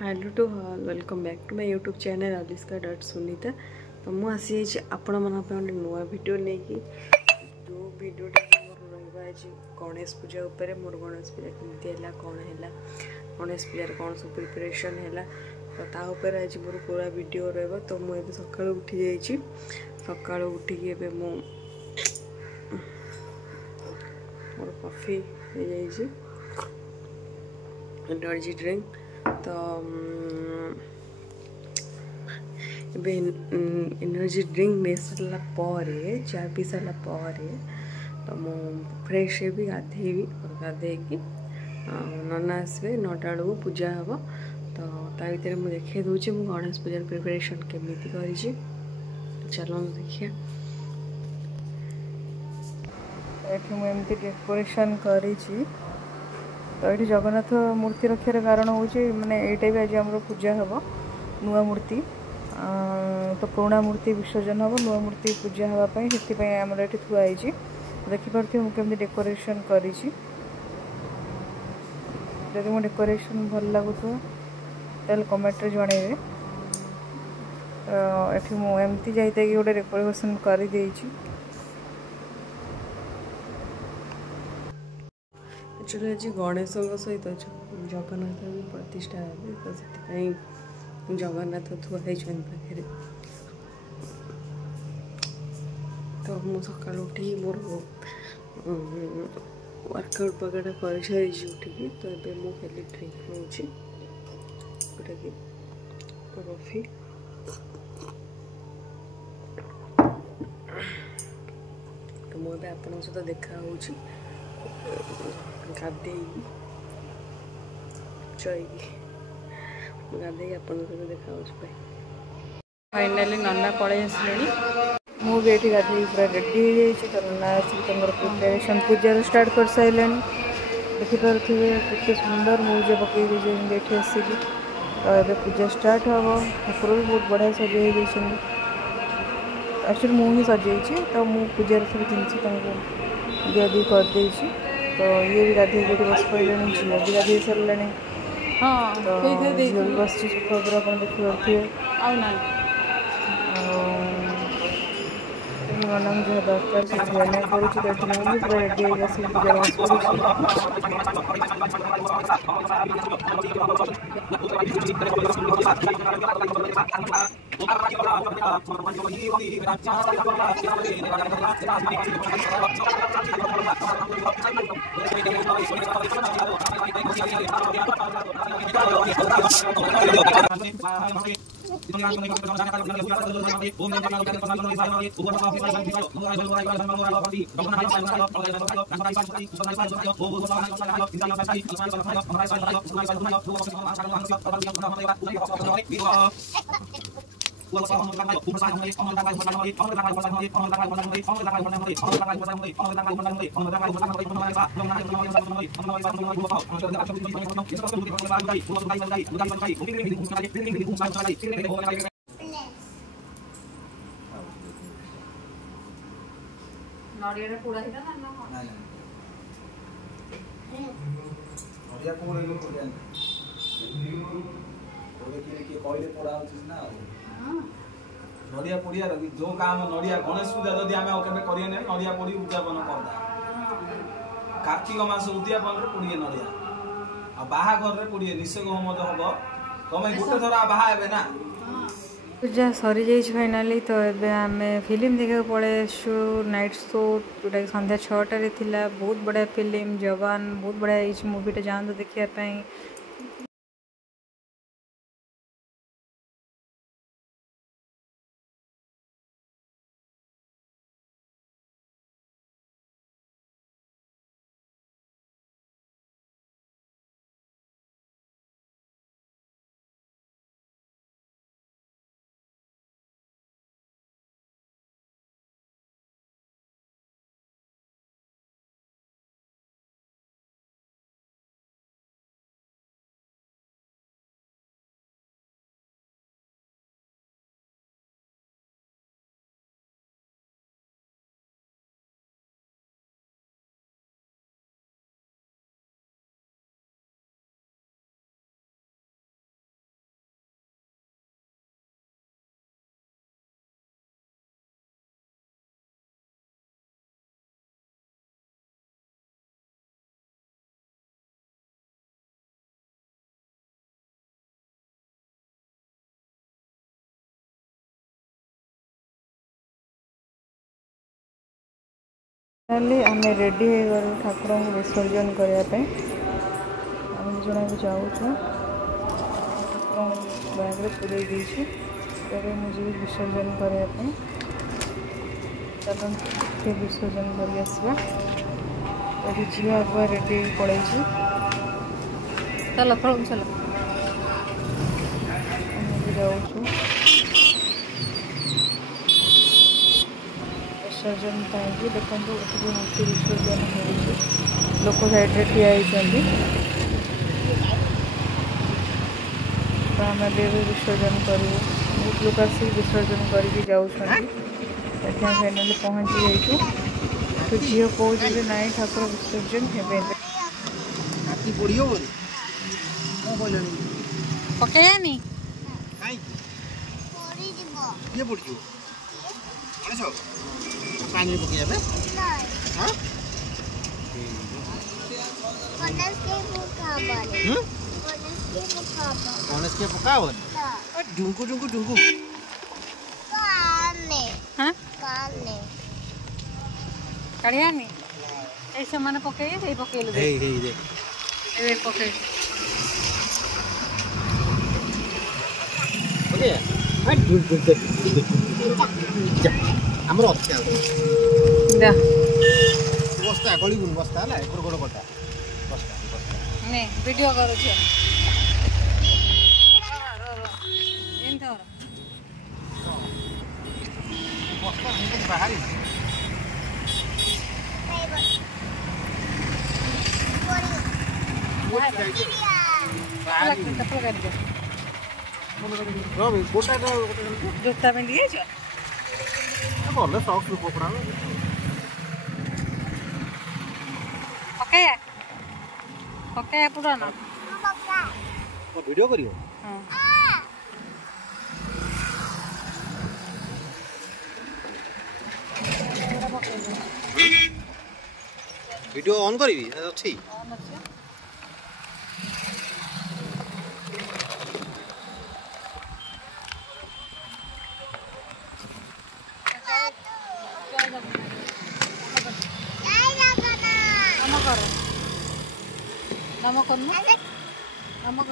Hello to all welcome back to my YouTube channel अलिस्का dot Sunita. तो मुझे आसी आपण मन गोटे नुआ वीडियो लेकिन जो वीडियोटा मोर रहा गणेश पूजा उपर मोर गणेश पूजा केमती है कौन है गणेश पूजार कौन सब प्रिपरेशन है तो ताऊपर आज मोर पूरा वीडियो रहा। तो मुझे सका उठी जाइए सका उठिकी मोर कॉफी हो जाइए एनर्जी ड्रिंक। तो एनर्जी ड्रिंक नहीं सारा चा पी सारापर तो मु फ्रेश भी गाधेबी और गाधेकी नना आसवे 9टा बेलू पूजा हम। तो ता भर मुझे देखे दूचे मु गणेश पूजार प्रिपरेशन केमी कर चलो देखिए। एमती डेकोरेशन करी तो ये जगन्नाथ मूर्ति रखार कारण हूँ माने यहाँ भी आज आम पूजा हम नुआ मूर्ति तो पुराणा मूर्ति विसर्जन हम नुआ मूर्ति पूजा हाँपाई से आमर ये थुआई देखिपे मुझे डेकोरेशन करी जदि मो डेकोरेशन भल लगुता कमेंट जनइबे। तो ये मुझे जाते गोटे डेकोरेशन कर एक्चुअली आज गणेश सहित जगन्नाथ भी प्रतिष्ठा है तो से जगन्नाथ थुआई पाखे। तो मुझे सका उठी मोर वर्कआउट वगैरह कर सारी उठिकी। तो ये मुझे ड्रिंक नौ गोटा कि कॉफी। तो मुझे आपन सहित देखा गाधे चईकी गाधे आपन सहित देखा फाइनाली नना पड़े आसले मुझे ये गाधे पूरा रेडी हो तो नना आसिक प्रिपेरेशन पूजा स्टार्ट कर सारे देखिपे के सुंदर मुझे पकई आसिक। तो ये पूजा स्टार्ट हम ठाकुर भी बहुत बढ़िया सजे एक्चुअली मुझे सजे तो मुझे पूजार सब जिन दिया दी करदे। तो ये भी गाधे बस पड़े झील भी गाधे सारे हाँ तो झील भी बस सुखर आप देखिए मना जहाँ दरकार से करूँ पूरा रेडी पूजा नड़िया पोड़ा हिला ना ना नड़िया पोड़े लो पोड़ा पोड़े के कहले पोड़ा होछ ना नड़िया पोड़िया रही जो काम नड़िया गणेश पूजा जदि आमे केबे करिए ने नड़िया पोड़ी उद्यापन करदा कार्तिक मास उद्यापन रे पोड़िए नड़िया आ बाहा घर रे पोड़िए निश्चय होम जो हबो तमे गुटे थरा बाहा हेबे ना पूजा सरी जाइए फाइनाली। तो ये आम फिल्म देखा पड़े नाइट शो जोटा संध्या 6टारे थिला बहुत बढ़िया फिल्म जवान बहुत बढ़िया मूवीटा जातु देखिए। आम रेडी हो गलु ठाकुर को विसर्जन करने आम जन भी जाऊँ ठाकुर बैग पूरे मुझे विसर्जन करने चलते विसर्जन कर झी आगुआ रेडी पड़े चल पड़ चल जाऊँ विसर्जन पाई देखो मूर्ति विसर्जन हो लोक साइड ठिया होती तो आम भी विसर्जन करूँ बहुत लोग आसिक विसर्जन करके फाइनाली पहुँची जाइए तो झील कहे ना ठाकुर विसर्जन हे पकड़ानी पानी पकड़ गणेश के पकाव ढुंकू ढुंकू ढुंकू काढ़ियानी ऐसे मैंने पकड़े पकड़े पकड़े आमर अच्छे बस्ता गलीबुन बस्ता है गोड़ कटा बस्ता नहीं वीडियो करो बाहर जूता पिंधि गले सॉक्स पकड़ा पकाया पकाया पूरा ना वीडियो करियो वीडियो ऑन करी अच्छी नम कर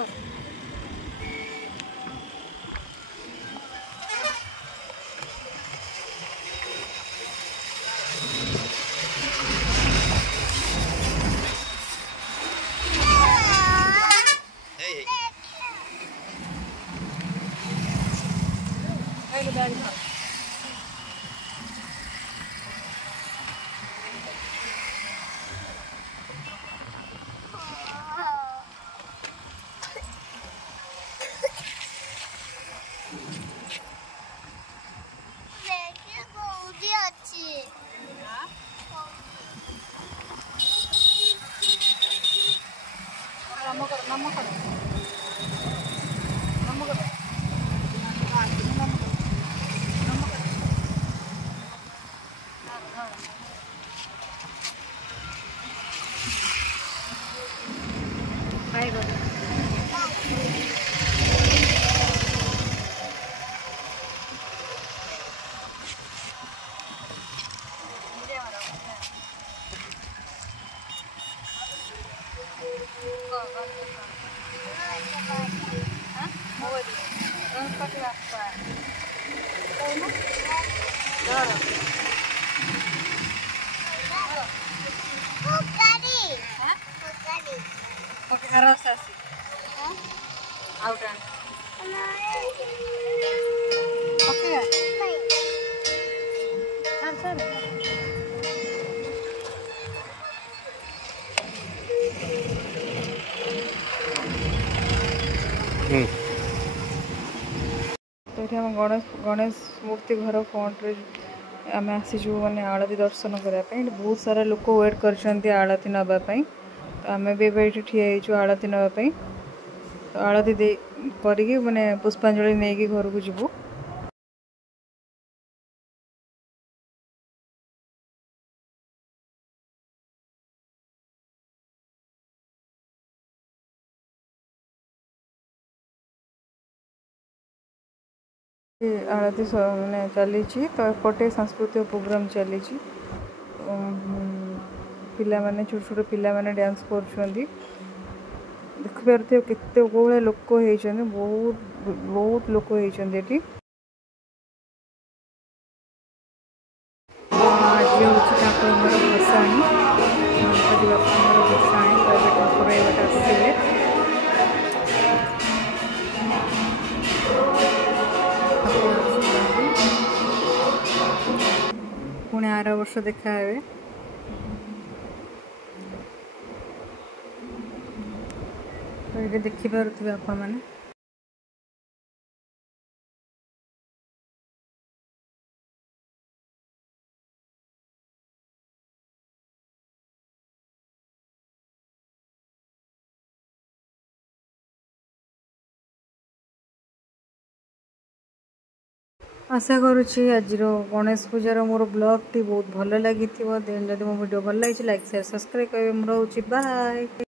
तो ये आम गणेश मूर्ति घर फ्रंट आम आसीचु मैंने आरती दर्शन करने बहुत सारा लोक वेट कर आरती नापी तो आम भी ये ठिया आरती नापी तो आरती करके मैंने पुष्पांजलि नहीं घर को जीवु आरती मैंने चली तो एपटे सांस्कृतिक प्रोग्राम चली पिला माने छोट छोट पिला माने डांस करछुंदी देख पारते केते कोळे लोक हेछन बहुत बहुत लोक हेछन एटी आज होछि ठाकुरଙ୍କର भसाणी गणपति बाप्पाଙ୍କର भसाणी कहबे ठाकुर एबटा आसीले पुणे 8 वर्ष देखा हेबे ये देखि पारुथिबे आपण माने आशा करुँची आज गणेश पूजार मोर ब्लॉग टी बहुत भल लगी देन जब मो वीडियो भल लगी लाइक शेयर सब्सक्राइब करें। रोची बाय।